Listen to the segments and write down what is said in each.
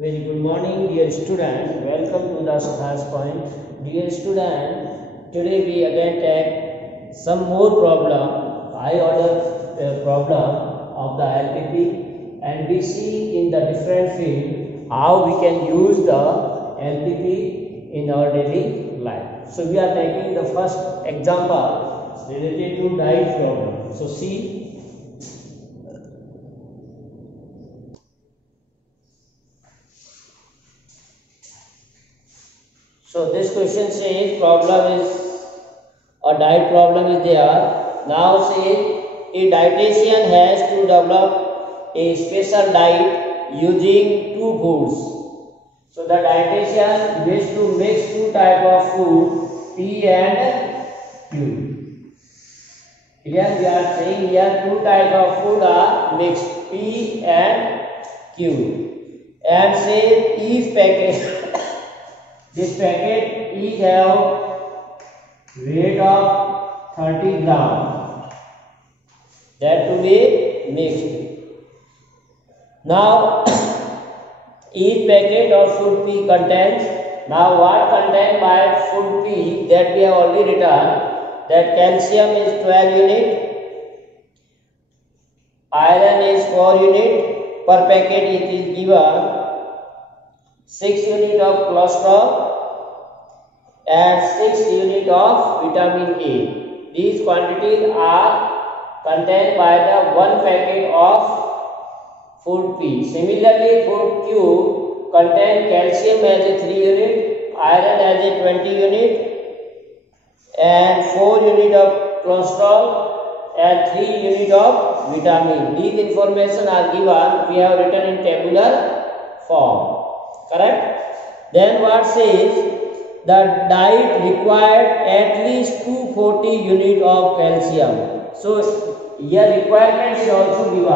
Very good morning, dear student. Welcome to the Sudhar's Point. Dear student, today we again take some more problem, high order problem of the LPP, and we see in the different field how we can use the LPP in our daily life. So we are taking the first example related to diet problem. So see. So this question says problem is a diet problem is there. Now say a dietitian has to develop a special diet using two foods. So the dietitian wishes to mix two type of food, P and Q. Here we are saying here two type of food are mixed, P and Q. And say each packet this packet each have weight of 30 gram that to be mixed. Now each packet of food P contains, now what contained by food P that we have already written, that calcium is 12 unit, iron is 4 unit, per packet it is given 6 unit of cholesterol and 6 unit of vitamin A. These quantities are contained by the one packet of food P. Similarly, food Q contains calcium as a 3 unit, iron as a 20 unit, and 4 unit of cholesterol and 3 unit of vitamin. These information are given, we have written in tabular form. Correct? Then what says the diet required at least 240 unit of calcium. So here requirement is also given.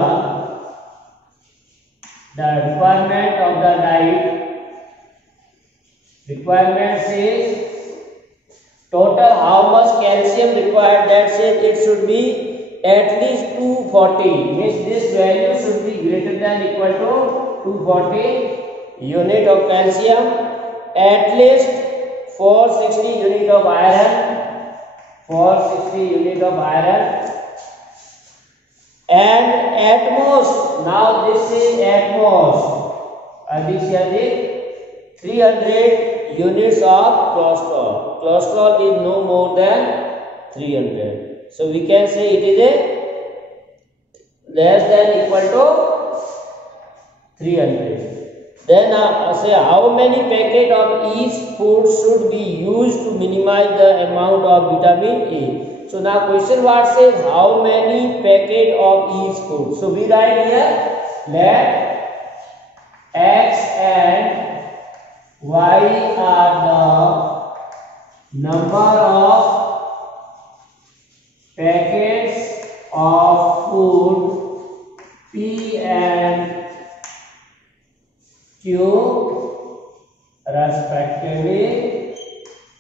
The requirement of the diet requirement says total how much calcium required, that says it should be at least 240, means this value should be greater than equal to 240 unit of calcium, at least 460 unit of iron, 460 unit of iron, and at most, now this is at most, this is 300 units of cholesterol. Cholesterol is no more than 300. So we can say it is a less than equal to 300. Then say how many packet of each food should be used to minimize the amount of vitamin A. So now question what says how many packet of each food. So we write here let X and Y are the number of packets of food P and Q respectively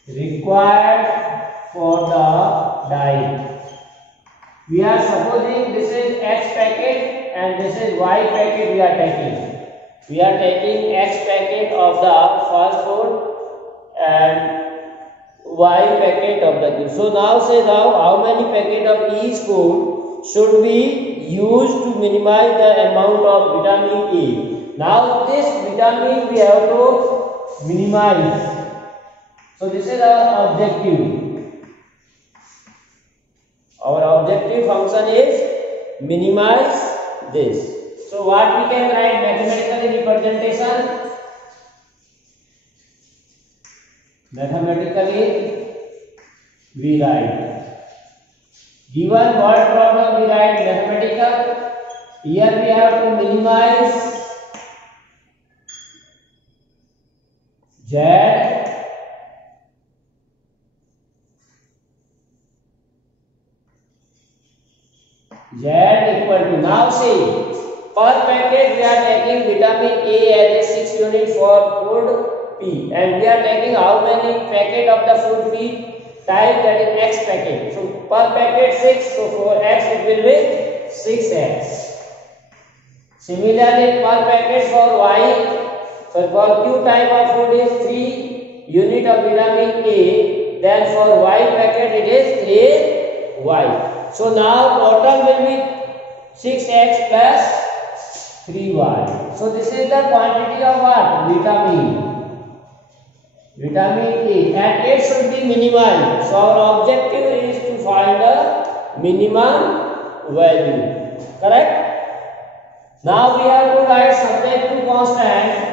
required for the diet. We are supposing this is X packet and this is Y packet we are taking. We are taking X packet of the first food and Y packet of the Q. So now say how many packet of each food should be used to minimize the amount of vitamin A. Now this vitamin we have to minimize. So this is our objective. Our objective function is minimize this. So what we can write mathematically representation? Mathematically we write. Given what problem we write mathematical. Here we have to minimize Z equal to, now see per packet we are taking vitamin A as a 6 unit for food P, and we are taking how many packet of the food P type, that is X packet. So per packet 6, so for X it will be 6X. Similarly per packet for Y So for Q type of food is 3 unit of vitamin A, then for Y packet it is 3Y. So now total will be 6x plus 3y. So this is the quantity of what? Vitamin A, and it should be minimal. So our objective is to find the minimum value. Correct? Now we have to write subject to constant.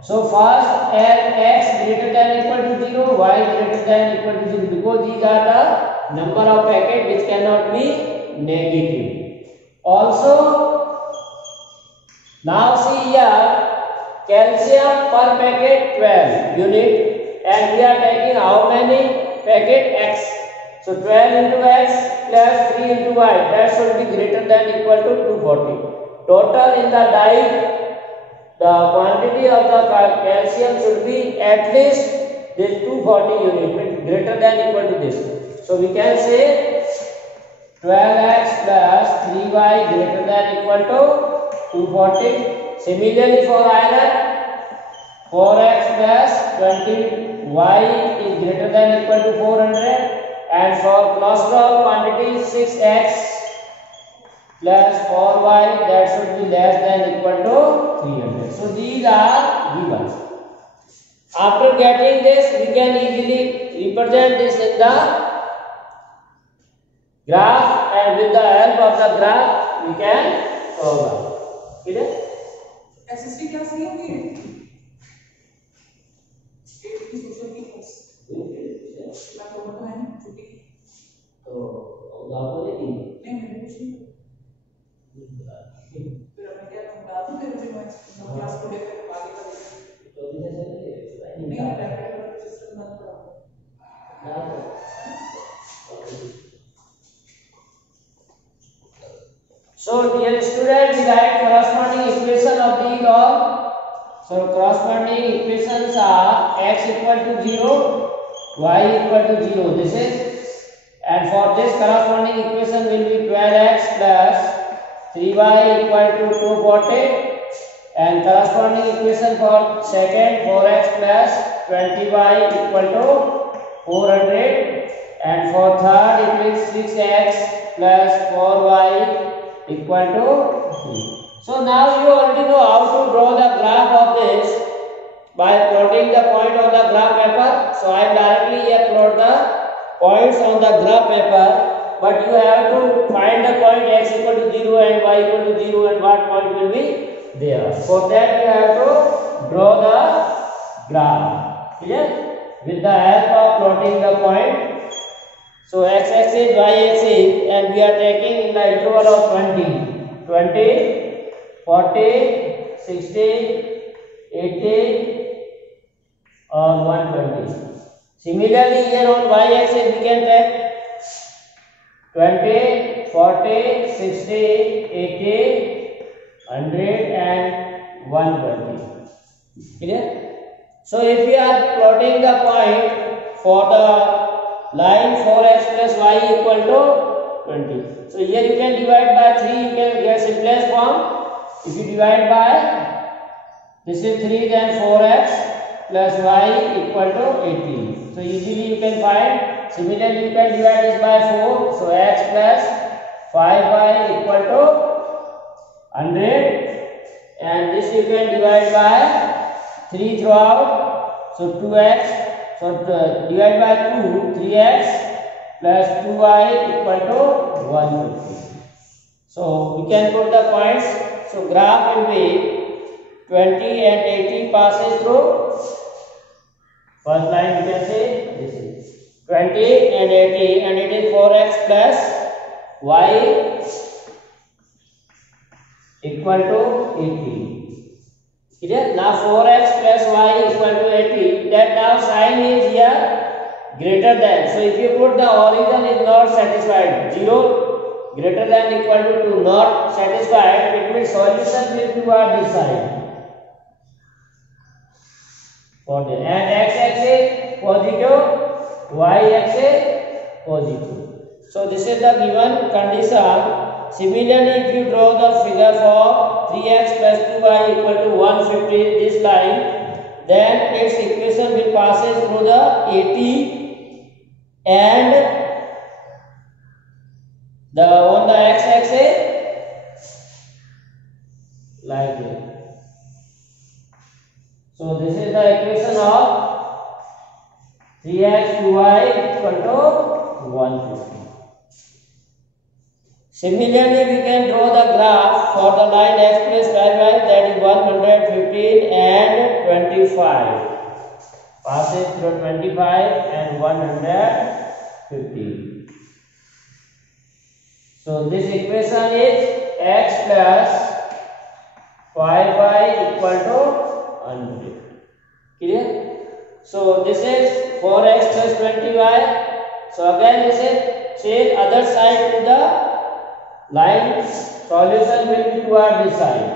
So first, as x greater than equal to 0, y greater than equal to 0, because these are the number of packet which cannot be negative. Also, now see here, calcium per packet 12 unit, and we are taking how many packet? X. So 12 into x plus 3 into y, that should be greater than equal to 240. Total in the diet, the quantity of the calcium should be at least this 240 unit, greater than equal to this. So we can say 12x plus 3y greater than equal to 240. Similarly for iron, 4x plus 20y is greater than equal to 400, and for cholesterol quantity 6x plus 4y, that should be less than equal to 300. So these are given. After getting this, we can easily represent this in the graph, and with the help of the graph we can solve it. Clear? SST class नहीं होगी? 8 की social की class. मैं तो बता है छुट्टी। तो आपको नहीं मैंने कुछ नहीं। फिर अपने क्या समझा दूँ फिर मुझे क्लास को लेकर आगे का देखना। तो अभी जैसे नहीं मैं प्रैक्टिकल का रजिस्टर मत करो। So dear students, write corresponding equation of these all. So corresponding equations are x equal to 0, y equal to 0. This is, and for this corresponding equation will be 12x plus 3y equal to 240, and corresponding equation for second 4x plus 20y equal to 400, and for third it will 6x plus 4y equal to 3. So now you already know how to draw the graph of this by plotting the point on the graph paper. So I directly here plot the points on the graph paper, but you have to find the point x equal to 0 and y equal to 0, and what point will be there. For that you have to draw the graph. Clear? With the help of plotting the point. So x axis, y axis, and we are taking in the interval of 20, 40, 60, 80 or 120. Similarly here on y axis we can take 20, 40, 60, 80, 100 and 120. Clear? So if we are plotting the point for the line 4x plus y equal to 20. So here you can divide by 3, you can get simplest form. If you divide by, this is 3, then 4x plus y equal to 18. So easily you can find. Similarly you can divide this by 4. So x plus 5y equal to 100, and this you can divide by 3 throughout. So 2x. So divide by 2, 3x plus 2y equal to 150. So we can put the points. So graph will be 20 and 80 passes through. First line you can say this is 20 and 80, and it is 4x plus y equal to 80. Clear? Now 4x plus y equal to 80. That now sign is here greater than. So if you put the origin is not satisfied, 0 greater than equal to 2 not satisfied, it means solution will toward this side. For the and x axis positive, y axis positive. So this is the given condition Similarly, if you draw the figure for 3x plus 2y equal to 150, this line, then its equation will passes through the 80 and the on the x-axis like this. So this is the equation of 3x 2y equal to 150. Similarly, we can draw the graph for the line x plus 5y, that is 115 and 25. Passes through 25 and 115. So this equation is x plus 5y equal to 100. Clear? So this is 4x plus 20y. So again this is change other side to the line, solution will be toward this side.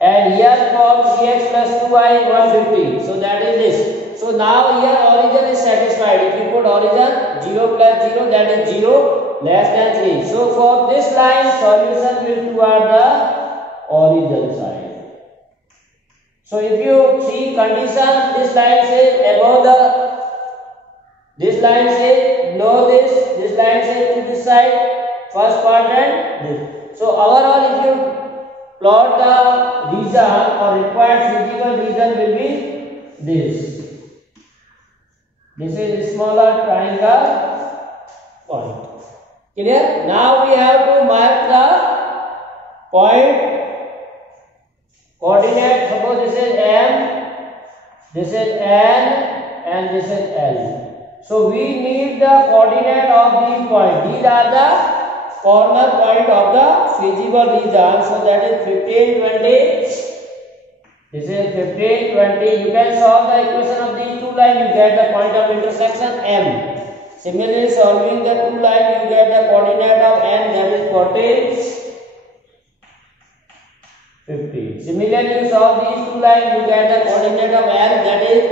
And here for 3x plus 2y is 150. So that is this. So now here origin is satisfied. If you put origin 0 plus 0, that is 0 less than 3. So for this line, solution will toward the origin side. So if you see condition, this line says above the, this line says below this line says to this side, first quadrant, this. So overall, if you plot the region or required physical region will be this. This is smaller triangle point. Clear? Now we have to mark the point coordinate. Suppose this is M, this is N, and this is L. So we need the coordinate of these points. These are the corner point of the feasible region. So that is 15, 20. This is 15, 20. You can solve the equation of these two lines. You get the point of intersection M. Similarly, solving the two lines, you get the coordinate of N, that is 40, 50. Similarly, you solve these two lines, you get the coordinate of L, that is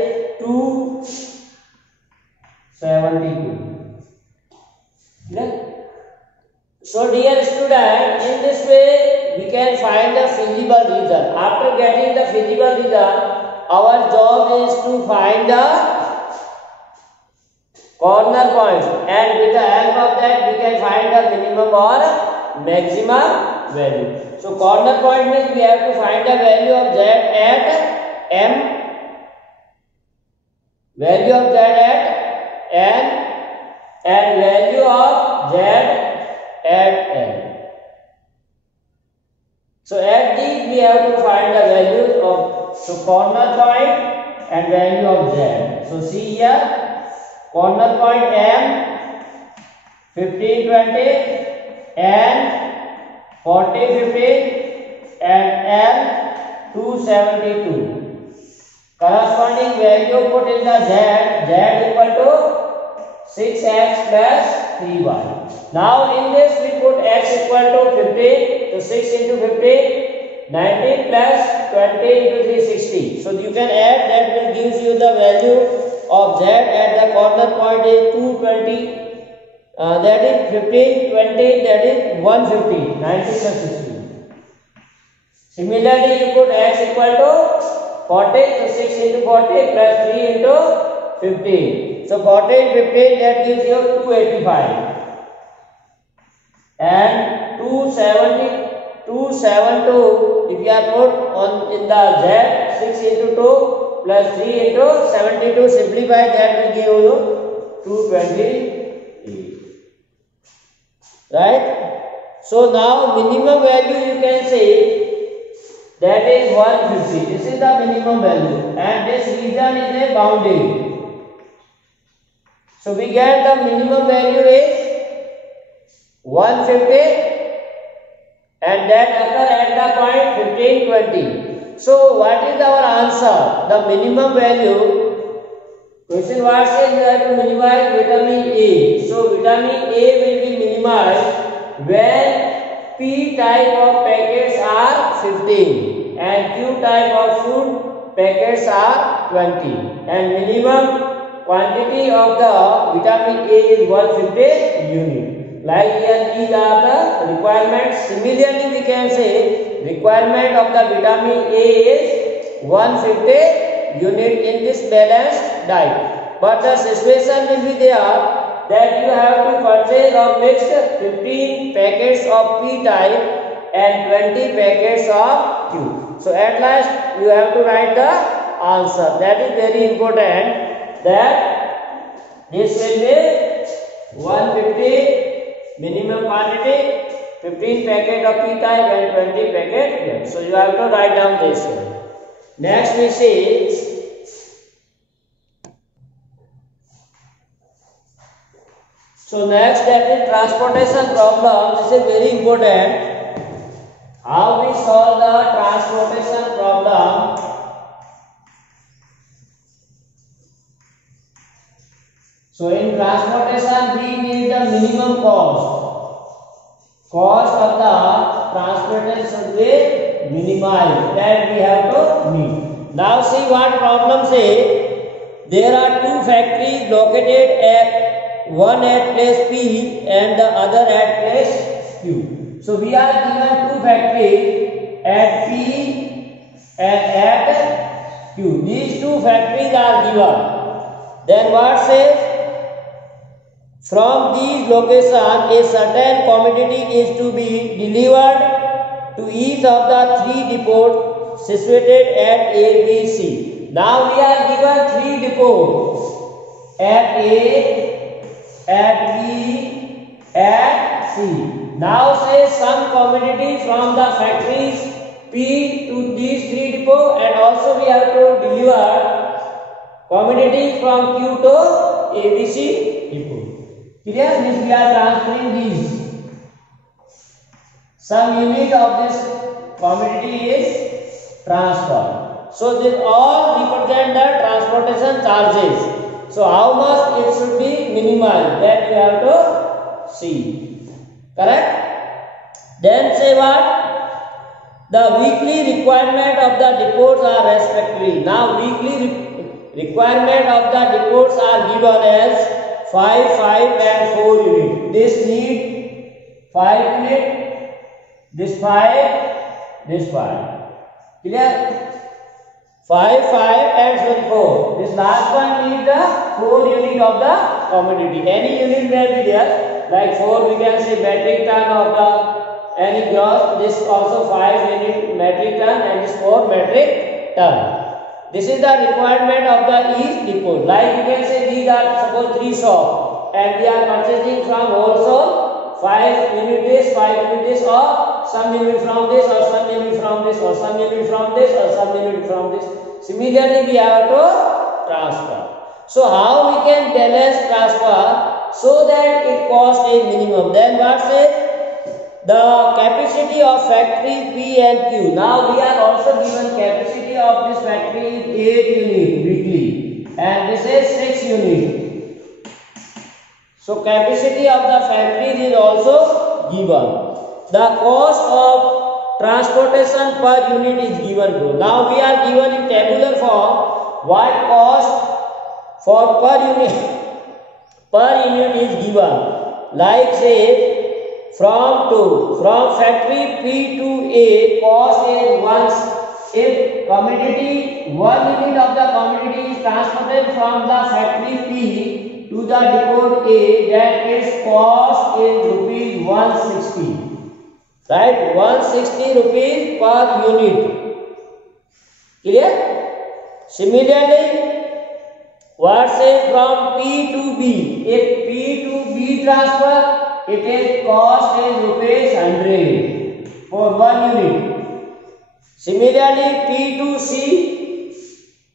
272. Clear? So dear student, in this way we can find the feasible region. After getting the feasible region, our job is to find the corner points, and with the help of that we can find the minimum or maximum value. So corner point means we have to find the value of z at M, value of z at N, and value of z at N. So at these we have to find the values of corner point and value of z. So see here, corner point M 15, 20 and 40, 15 and L 272. Corresponding value put in the z equal to 6x plus 3y. Now in this we put x equal to 50, so 6 into 50, 90 plus 20 into 360. So you can add, that will give you the value of z at the corner point is 220, that is 15, 20, that is 150, 90 plus 60. Similarly, you put x equal to 40, so 6 into 40 plus 3 into 15. So 40 and 15, that gives you 285. And 272, if you are put on in the z, 6 into 2 plus 3 into 72, simplify, that will give you 228. Right? So now minimum value you can say that is 150. This is the minimum value, and this region is a boundary. So we get the minimum value is 150, and that occur at the point 15, 20. So what is our answer? The minimum value, question what says you have to minimize vitamin A. So vitamin A will be minimized when P type of packets are 15 and Q type of food packets are 20, and minimum quantity of the vitamin A is 150 unit. Like here, these are the requirements. Similarly, we can say requirement of the vitamin A is 150 unit in this balanced diet. But the situation will be there that you have to purchase or mix 15 packets of P type and 20 packets of Q. So at last you have to write the answer. That is very important, that this will be 150 minimum quantity, 15 packet of P type and 20 packet. So you have to write down this one. Next we see, so next, that is transportation problem. This is very important. How we solve the transportation problem? So in transportation we need the minimum cost. Cost of the transportation should be minimized. That we have to meet. Now see what problem say. There are two factories located at one at place P and the other at place Q. So we are given two factories at P and at Q. These two factories are given. Then what says? From these locations, a certain commodity is to be delivered to each of the three depots situated at A, B, C. Now we are given three depots at A, at B, at C. Now say some commodity from the factories P to these three depots, and also we have to deliver commodity from Q to ABC depot. Clear? Means we are transferring these. Some unit of this commodity is transferred. So this all represent the transportation charges. So how much it should be minimized, that you have to see. Correct? Then say what? The weekly requirement of the depots are respectively. Now weekly requirement of the depots are given as 5, 5 and 4 unit. This need 5 unit, this 5, this 5. Clear? 5, 5 and 4. This last one needs the 4 unit of the commodity. Any unit may be there. Like 4 we can say metric ton of the any gross. This also 5 unit metric ton and this 4 metric ton. This is the requirement of the each depot. Like you can say these are suppose 3 shops and we are purchasing from wholesale 5 unit this, 5 unit this, or some unit from this, or some unit from this, or some unit from this, or some unit from this. Similarly, we have to transfer. So how we can balance transfer so that it costs a minimum? Then what says? The capacity of factory P and Q. Now we are also given capacity of this factory is 8 unit weekly, and this is 6 unit. So capacity of the factory is also given. The cost of transportation per unit is given below. Now we are given in tabular form what cost for per unit is given. Like say from factory P to A, cost is once if commodity 1 unit of the commodity is transported from the factory P to the depot A, that its cost is rupees 160. Right? 160 rupees per unit. Clear? Similarly, what say from P to B? If P to B transfer, it is cost is rupees 100 for 1 unit. Similarly, P to C,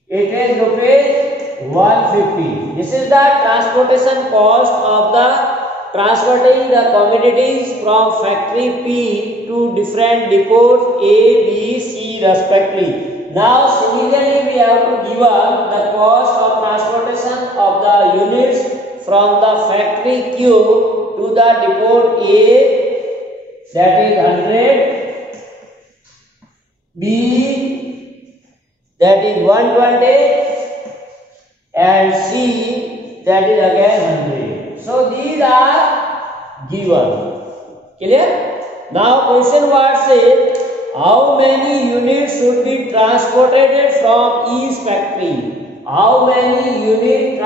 it is rupees 150. This is the transportation cost of the transporting the commodities from factory P to different depots A, B, C respectively. Now similarly we have to give the cost of transportation of the units from the factory Q to the depot A, that is 100, B, that is 120, and C, that is again 100. So these are given. Clear? Now question what say, how many units should be transported from each factory? How many units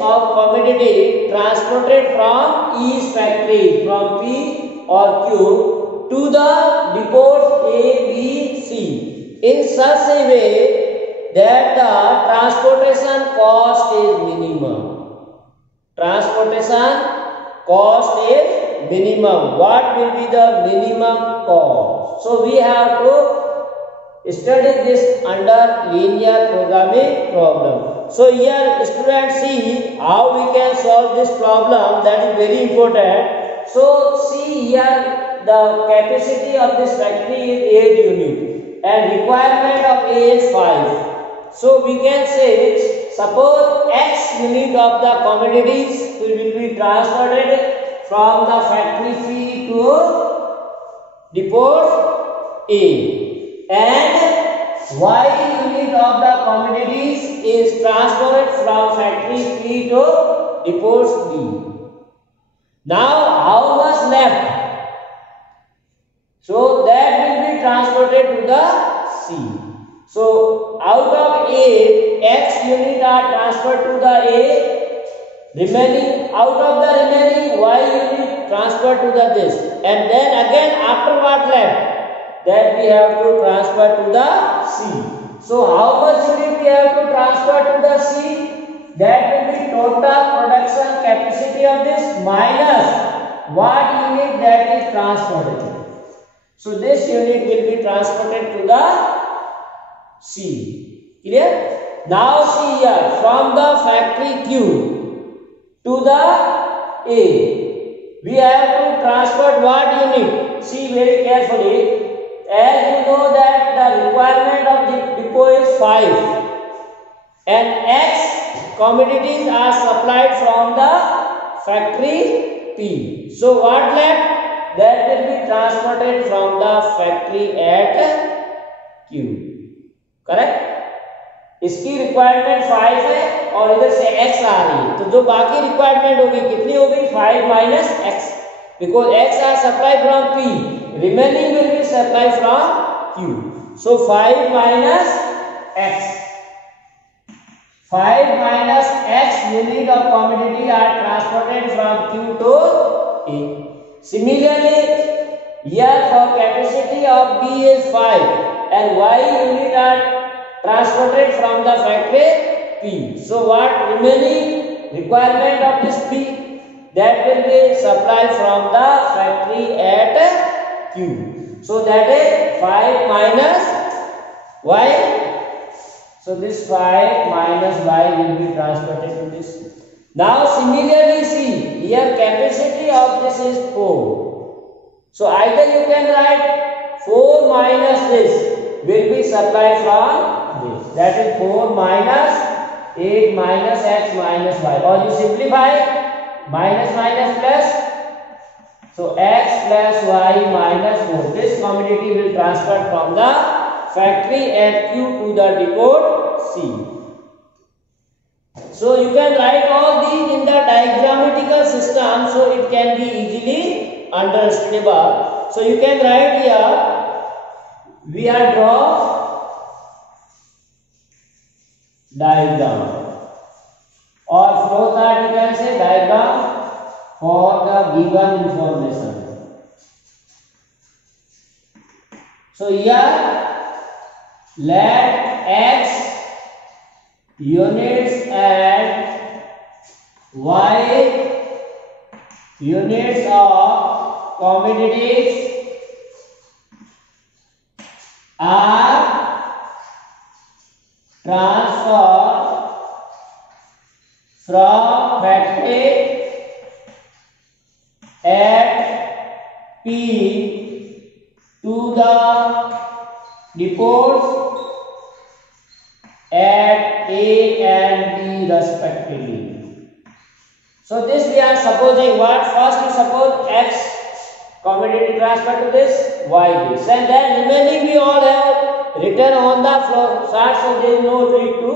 of commodity transported from each factory from P or Q to the depots A, B, C in such a way that the transportation cost is minimum. Transportation cost is minimum. What will be the minimum cost? So we have to study this under linear programming problem. So here students see how we can solve this problem, that is very important. So see here the capacity of this factory is 8 unit and requirement of A is 5. So we can say suppose X unit of the commodities will be transported from the factory C to depot A and Y unit of the commodities is transferred from factory P to depot B. Now how much left? So that will be transported to the C. So out of A, X unit are transferred to the A, remaining out of the remaining Y unit transferred to the this, and then again after what left? That we have to transfer to the C. So how much unit we have to transfer to the C? That will be total production capacity of this minus what unit that is transferred. So this unit will be transported to the C. Clear? Now see here, from the factory Q to the A, we have to transfer what unit? See very carefully. As you know that the requirement of the depot is 5 and X commodities are supplied from the factory P. So what left? That will be transported from the factory at Q. Correct? इसकी requirement 5 है और इधर से x आ रही है, तो जो बाकी रिक्वायरमेंट होगी कितनी होगी? 5 minus x, because x are supply from P, remaining will be supply from Q. So 5 minus x, 5 minus x unit of commodity are transported from Q to A. Similarly, here for capacity of B is 5 and Y unit are transported from the factory P. So what remaining requirement of this P? That will be supplied from the factory at Q. So that is 5 minus Y. So this 5 minus Y will be transported to this. Now similarly see, here capacity of this is 4. So either you can write 4 minus this will be supplied from this. That is 4 minus 8 minus x minus y. Or you simplify minus minus plus. So x plus y minus 4. This commodity will transfer from the factory at Q to the depot C. So you can write all these in the diagrammatical system, so it can be easily understandable. So you can write here, we are draw diagram or flow chart, you can say diagram for the given information. So here let x units and y units of commodities are transferred from factory at P to the depots at A and B respectively. So this we are supposing what? First we suppose x commodity transfer to this, y this, and then remaining we all have written on the flow chart, so there is no need to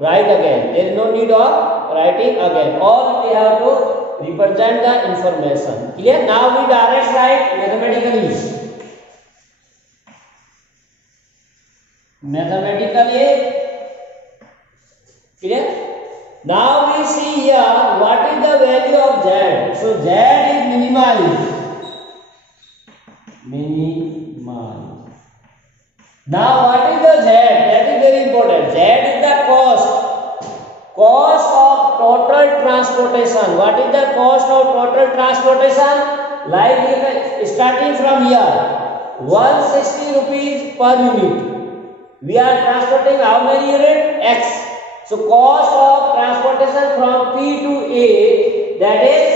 write again. There is no need of writing again. All we have to represent the information. Clear? Now we direct write mathematically. Clear? Now we see here what is the value of z. So z is minimized. Now what is the z? That is very important. Z is the cost of total transportation. What is the cost of total transportation? Like starting from here, 160 rupees per unit. We are transporting how many units? X. So cost of transportation from P to A, that is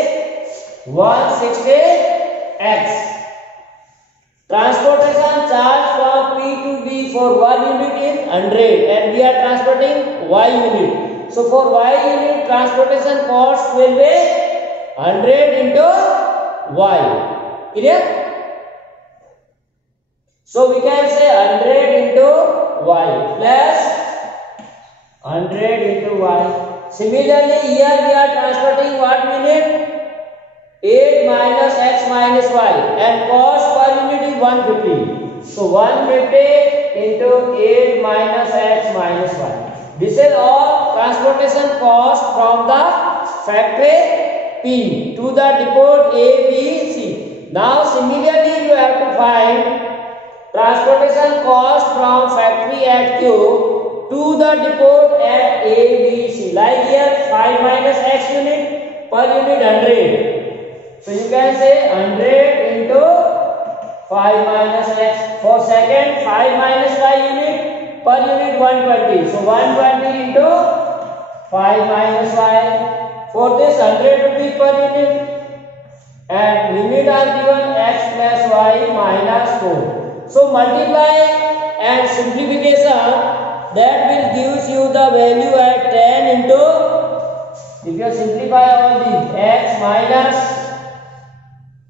160x. Transportation charge from P to B for 1 unit is 100 and we are transporting Y unit. So for Y unit transportation cost will be 100 into Y. Clear? So we can say 100 into Y plus 100 into Y. Similarly here we are transporting what unit? 8 minus x minus y and cost per unit is 150. So 150 into 8 minus x minus y. This is all transportation cost from the factory P to the depot A, B, C. Now similarly you have to find transportation cost from factory at Q to the depot at A, B, C. Like here 5 minus x unit per unit 100. So you can say 100 into 5 minus x. For second 5 minus y unit per unit 120. So 120 into 5 minus y. For this 100 rupees per unit and limit are given x plus y minus 4. So multiply and simplification, that will gives you the value at 10 into, if you simplify all these, x minus,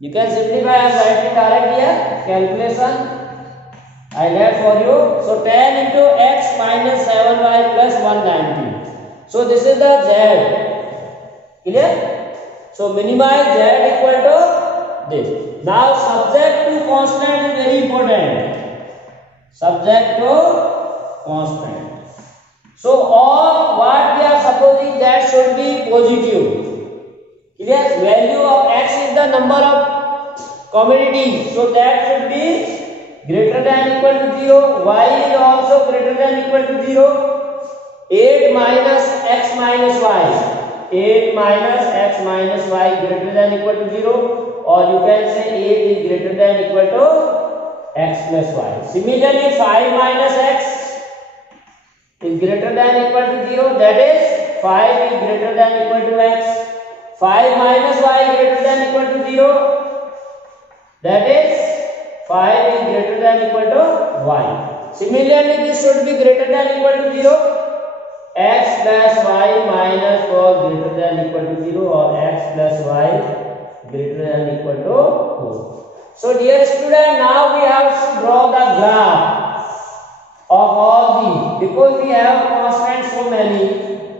you can simplify and write it direct here, calculation I left for you. So 10 into x minus 7y plus 190. So this is the z. Clear? So minimize z equal to this. Now subject to constant is very important. Subject to constant. So all what we are supposing that should be positive. Clear? Value of x is the number of commodities. So that should be greater than equal to 0. Y is also greater than equal to 0. 8 minus x minus y. 8 minus x minus y greater than equal to 0. Or you can say 8 is greater than equal to x plus y. Similarly 5 minus x is greater than equal to 0. That is 5 is greater than equal to x. 5 minus y greater than equal to 0. That is 5 is greater than equal to y. Similarly this should be greater than equal to 0. X plus y minus 4 greater than equal to 0 or x plus y greater than equal to 4. So dear student, now we have to draw the graph of all these because we have constants so many.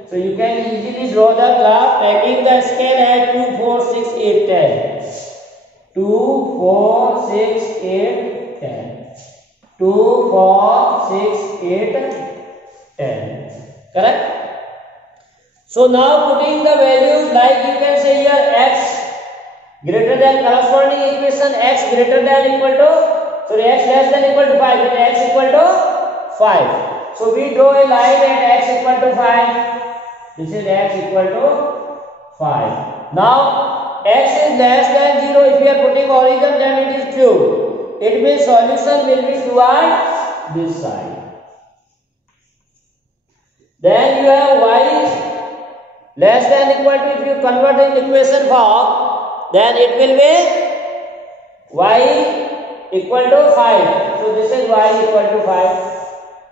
So you can easily draw the graph taking the scale at 2, 4, 6, 8, 10. 2, 4, 6, 8, 10. 2, 4, 6, 8, 10. Correct? So now putting the values like you can say here x greater than corresponding equation x greater than equal to, sorry, x less than equal to 5, then x equal to 5. So we draw a line at x equal to 5. This is x equal to 5. Now x is less than 0. If we are putting origin, then it is cube. It means solution will be toward this side. Then you have y less than equal to, if you convert in equation form, then it will be y equal to 5. So this is y equal to 5.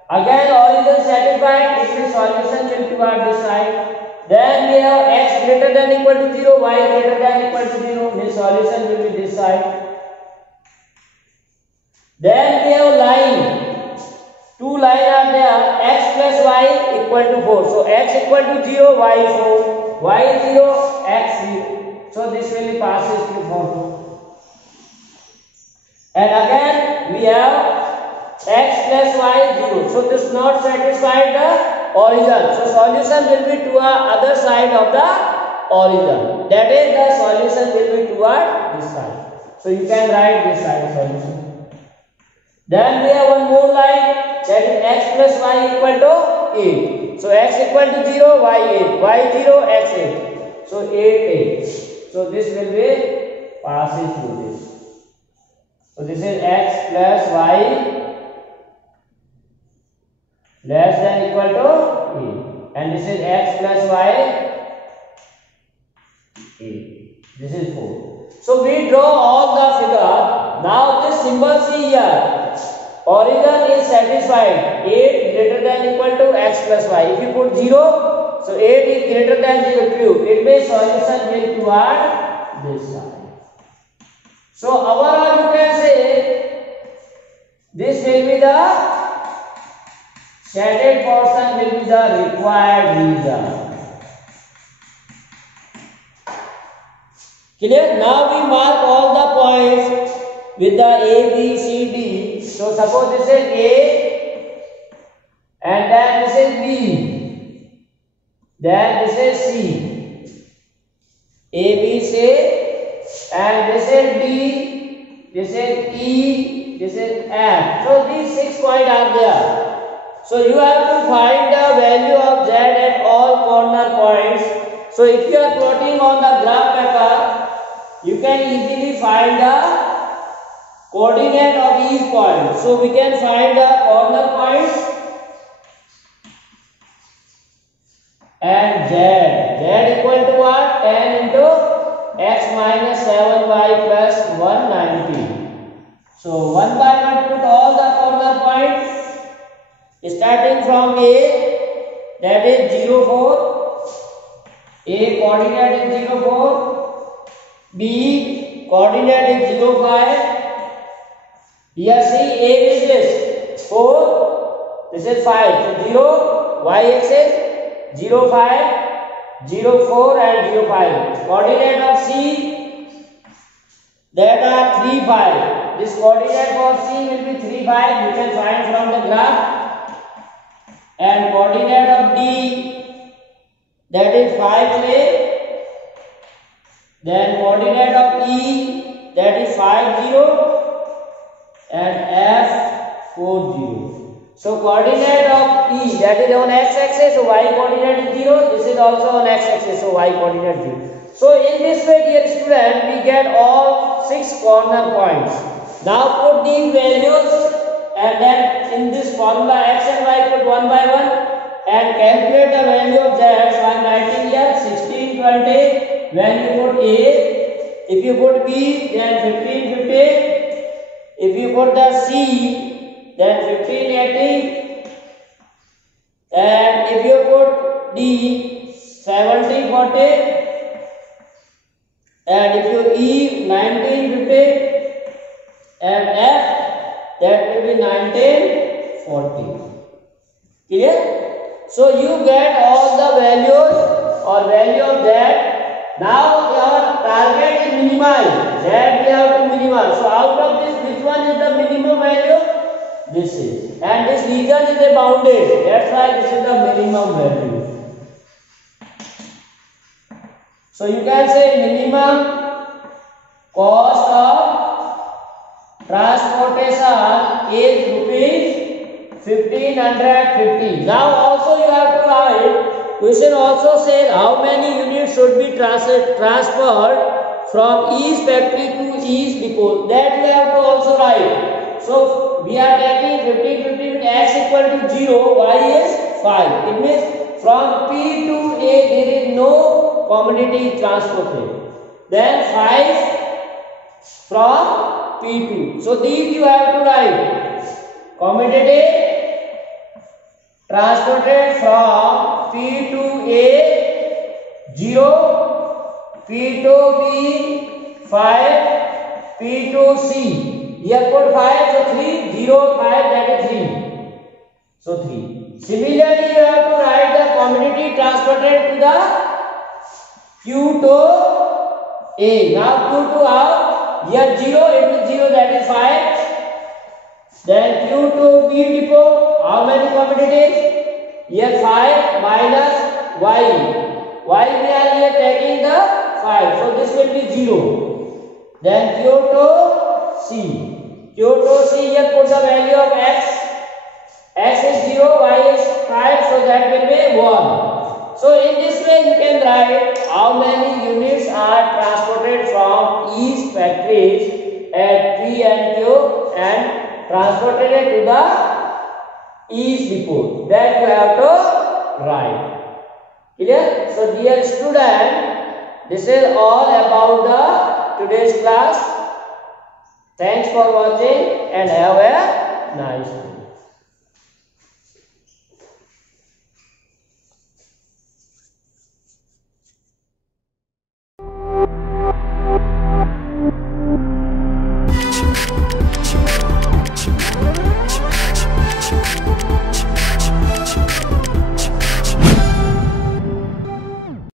Again origin satisfied, it means solution will toward this side. Then we have x greater than equal to 0, y greater than equal to 0, means solution will be this side. Then we have line. Two lines are there, x plus y equal to 4. So x equal to 0, y 4, y 0, x 0. So this will be passes through form. And again we have x plus y 0. So this not satisfied the origin. So solution will be to the other side of the origin. That is, the solution will be toward this side. So you can write this side solution. Then we have one more line, that is x plus y equal to 8. So x equal to 0, y 8, y 0, x 8. So 8 8. So this will be passes through this. So this is x plus y less than equal to 8, and this is x plus y 8. This is 4. So we draw all the figure. Now this symbol see here, origin is satisfied. 8 greater than equal to x plus y. If you put 0, so 8 is greater than 0 cube. It means solution will toward this side. So overall you can say this will be the shaded portion will be the required region. Clear? Now we mark all the points with the A, B, C, D. So suppose this is A, and then this is B, then this is C. A, B, C. And this is D, this is E, this is F. So these 6 points are there. So you have to find the value of Z at all corner points. So if you are plotting on the graph paper, you can easily find the coordinate of each point. So we can find the corner points and Z. Z equal to what? 10 into x minus 7y plus 190. So 1 by 1 put all the corner points starting from A, that is 0 4. A coordinate is 0 4. B coordinate is 0 5. Here see A is this 4. This is 5. So 0 y axis 0 5. 0 4 and 0 5. Coordinate of C, that are 3 5. This coordinate of C will be 3 5. You can find from the graph. And coordinate of D, that is 5 3. Then coordinate of E, that is 5 0. And F 4 0. So coordinate of E, that is on x-axis, so y coordinate is 0. This is also on x-axis, so y coordinate 0. So in this way, dear student, we get all 6 corner points. Now put these values, and then in this formula x and y put 1 by 1 and calculate the value of z. So I am writing here 16 20. When you put A, if you put B, then 15 15. If you put the C, then 15 80, and if you put D 70 40, and if you E 19 50, and F that will be 19 40. Clear? So you get all the values or value of that. Now our target is minimize. That we have to minimize. So out of this, which one is the minimum value? This is, and this region is a bounded, that's why this is the minimum value. So you can say minimum cost of transportation is rupees 1550. Now also you have to write, question also says how many units should be transferred from each factory to each depot. That we have to also write. So we are taking 15 15 with x equal to 0, y is 5. It means from P to A there is no commodity transported. Then 5 from P2. So these you have to write. Commodity transported from P to A 0, P to B 5, P to C. Here put 5, so 3, 0, 5, that is 3. So 3. Similarly, you have to write the commodity transported to the Q to A. Now Q2 out. Here 0, it is 0, that is 5. Then Q2 B depot, how many commodities? Here 5 minus Y. Y we are here taking the 5. So this will be 0. Then Q2 C. Q2 C, here put the value of X. X is 0, Y is 5, so that will be 1. So in this way you can write how many units are transported from each factories at P and Q and transported to the each depot. That you have to write. Clear? So dear student, this is all about the today's class. Thanks for watching and have a nice day.